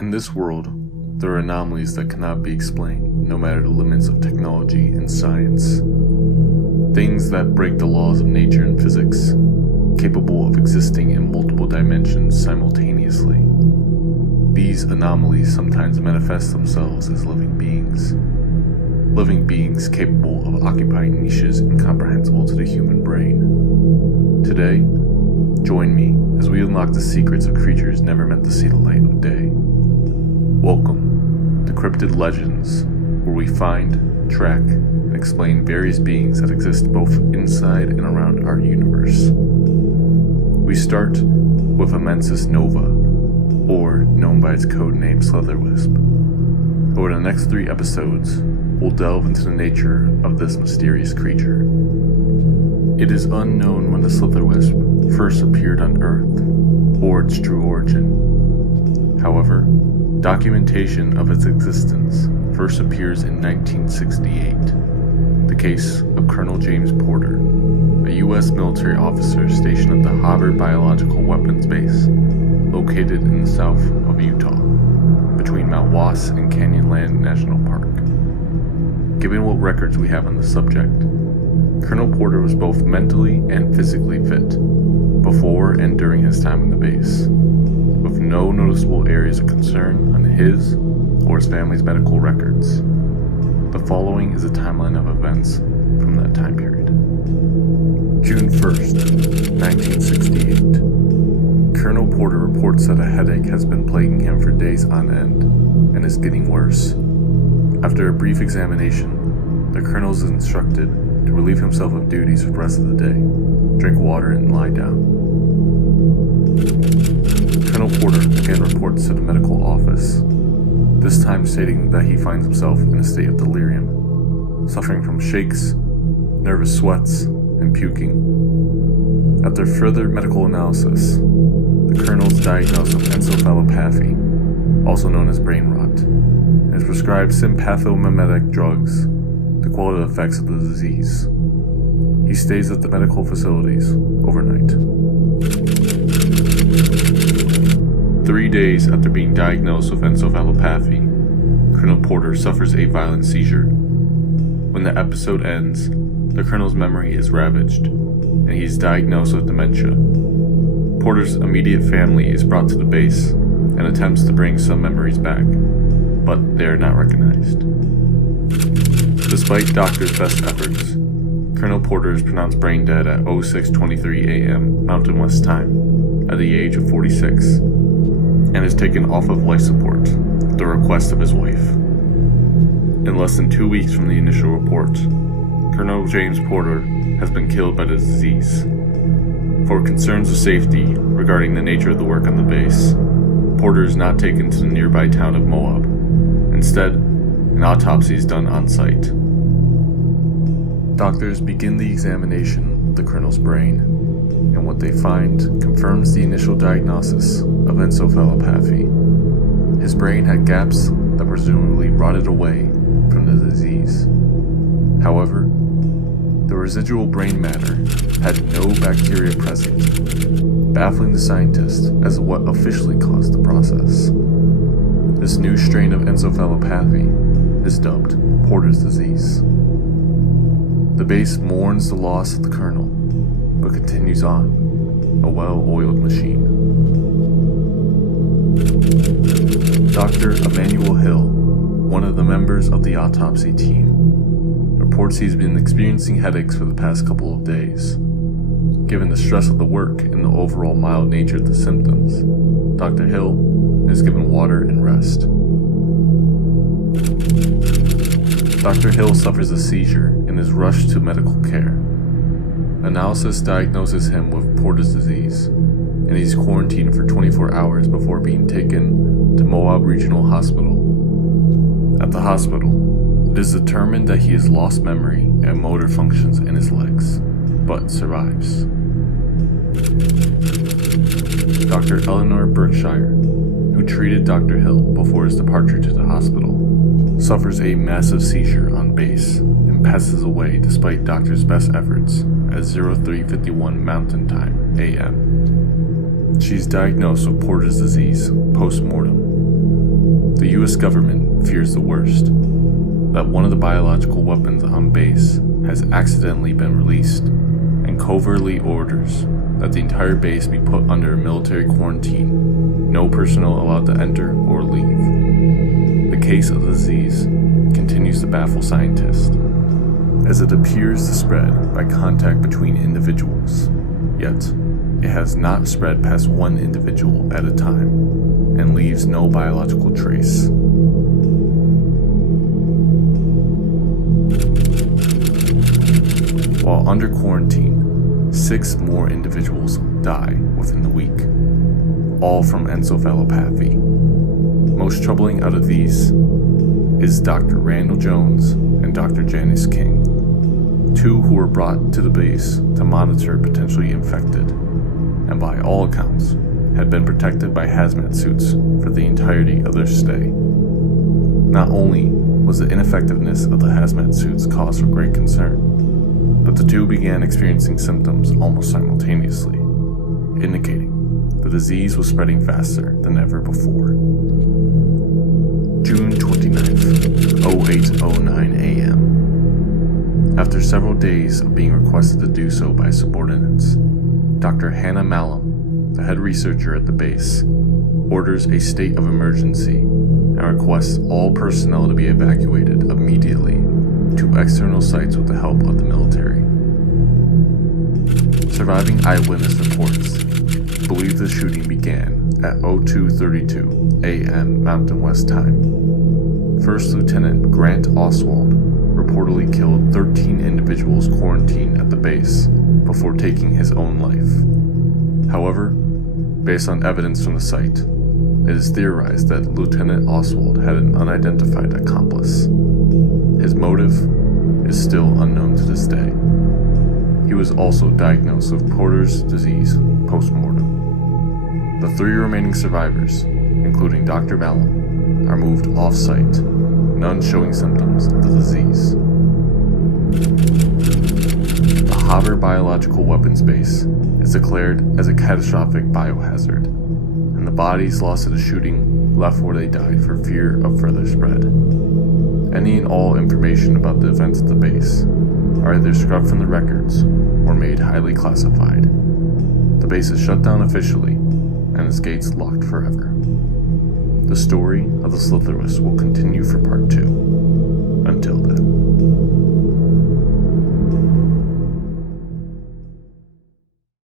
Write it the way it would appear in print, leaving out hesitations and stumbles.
In this world, there are anomalies that cannot be explained no matter the limits of technology and science. Things that break the laws of nature and physics, capable of existing in multiple dimensions simultaneously. These anomalies sometimes manifest themselves as living beings capable of occupying niches incomprehensible to the human brain. Today, join me as we unlock the secrets of creatures never meant to see the light of day. Welcome to Cryptid Legends, where we find, track, and explain various beings that exist both inside and around our universe. We start with Immensis Nova, or known by its codename Slitherwisp. Over the next 3 episodes, we'll delve into the nature of this mysterious creature. It is unknown when the Slitherwisp first appeared on Earth, or its true origin. However, documentation of its existence first appears in 1968, the case of Colonel James Porter, a U.S. military officer stationed at the Hobart Biological Weapons Base, located in the south of Utah, between Mount Was and Canyonland National Park. Given what records we have on the subject, Colonel Porter was both mentally and physically fit before and during his time in the base, with no noticeable areas of concern on his or his family's medical records. The following is a timeline of events from that time period. June 1st, 1968. Colonel Porter reports that a headache has been plaguing him for days on end and is getting worse. After a brief examination, the colonel is instructed to relieve himself of duties for the rest of the day, drink water, and lie down. Colonel Porter again reports to the medical office, this time stating that he finds himself in a state of delirium, suffering from shakes, nervous sweats, and puking. After further medical analysis, the colonel is diagnosed with encephalopathy, also known as brain rot, and is prescribed sympathomimetic drugs to quell the effects of the disease. He stays at the medical facilities overnight. 3 days after being diagnosed with encephalopathy, Colonel Porter suffers a violent seizure. When the episode ends, the colonel's memory is ravaged, and he is diagnosed with dementia. Porter's immediate family is brought to the base and attempts to bring some memories back, but they are not recognized. Despite doctors' best efforts, Colonel Porter is pronounced brain dead at 06:23 a.m. Mountain West Time at the age of 46 and is taken off of life support at the request of his wife. In less than 2 weeks from the initial report, Colonel James Porter has been killed by the disease. For concerns of safety regarding the nature of the work on the base, Porter is not taken to the nearby town of Moab. Instead, an autopsy is done on site. Doctors begin the examination of the colonel's brain, and what they find confirms the initial diagnosis of encephalopathy. His brain had gaps that presumably rotted away from the disease. However, the residual brain matter had no bacteria present, baffling the scientists as to what officially caused the process. This new strain of encephalopathy is dubbed Porter's disease. The base mourns the loss of the colonel, but continues on, a well-oiled machine. Dr. Emmanuel Hill, one of the members of the autopsy team, reports he's been experiencing headaches for the past couple of days. Given the stress of the work and the overall mild nature of the symptoms, Dr. Hill is given water and rest. Dr. Hill suffers a seizure and is rushed to medical care. Analysis diagnoses him with Porter's disease, and he's quarantined for 24 hours before being taken to Moab Regional Hospital. At the hospital, it is determined that he has lost memory and motor functions in his legs, but survives. Dr. Eleanor Berkshire, who treated Dr. Hill before his departure to the hospital, suffers a massive seizure on base and passes away despite doctors' best efforts at 03:51 Mountain Time AM. She's diagnosed with Porter's disease post-mortem. The US government fears the worst, that one of the biological weapons on base has accidentally been released, and covertly orders that the entire base be put under military quarantine, no personnel allowed to enter or leave. The case of the disease continues to baffle scientists, as it appears to spread by contact between individuals, yet it has not spread past one individual at a time, and leaves no biological trace. While under quarantine, 6 more individuals die within the week, all from encephalopathy. Most troubling out of these is Dr. Randall Jones and Dr. Janice King, 2 who were brought to the base to monitor potentially infected, and by all accounts had been protected by hazmat suits for the entirety of their stay. Not only was the ineffectiveness of the hazmat suits cause for great concern, but the 2 began experiencing symptoms almost simultaneously, indicating the disease was spreading faster than ever before. June 29th, 08:09 a.m. After several days of being requested to do so by subordinates, Dr. Hannah Malum, the head researcher at the base, orders a state of emergency and requests all personnel to be evacuated immediately to external sites with the help of the military. Surviving eyewitness reports believe the shooting began at 02:32 a.m. Mountain West Time. First Lieutenant Grant Oswald reportedly killed 13 individuals quarantined at the base before taking his own life. However, based on evidence from the site, it is theorized that Lieutenant Oswald had an unidentified accomplice. His motive is still unknown to this day. He was also diagnosed with Porter's disease post-mortem. The 3 remaining survivors, including Dr. Malum, are moved off-site, none showing symptoms of the disease. The Haber Biological Weapons Base is declared as a catastrophic biohazard, and the bodies lost to the shooting left where they died for fear of further spread. Any and all information about the events at the base are either scrubbed from the records or made highly classified. The base is shut down officially and its gates locked forever. The story of the Slitherwisp will continue for part 2. Until then.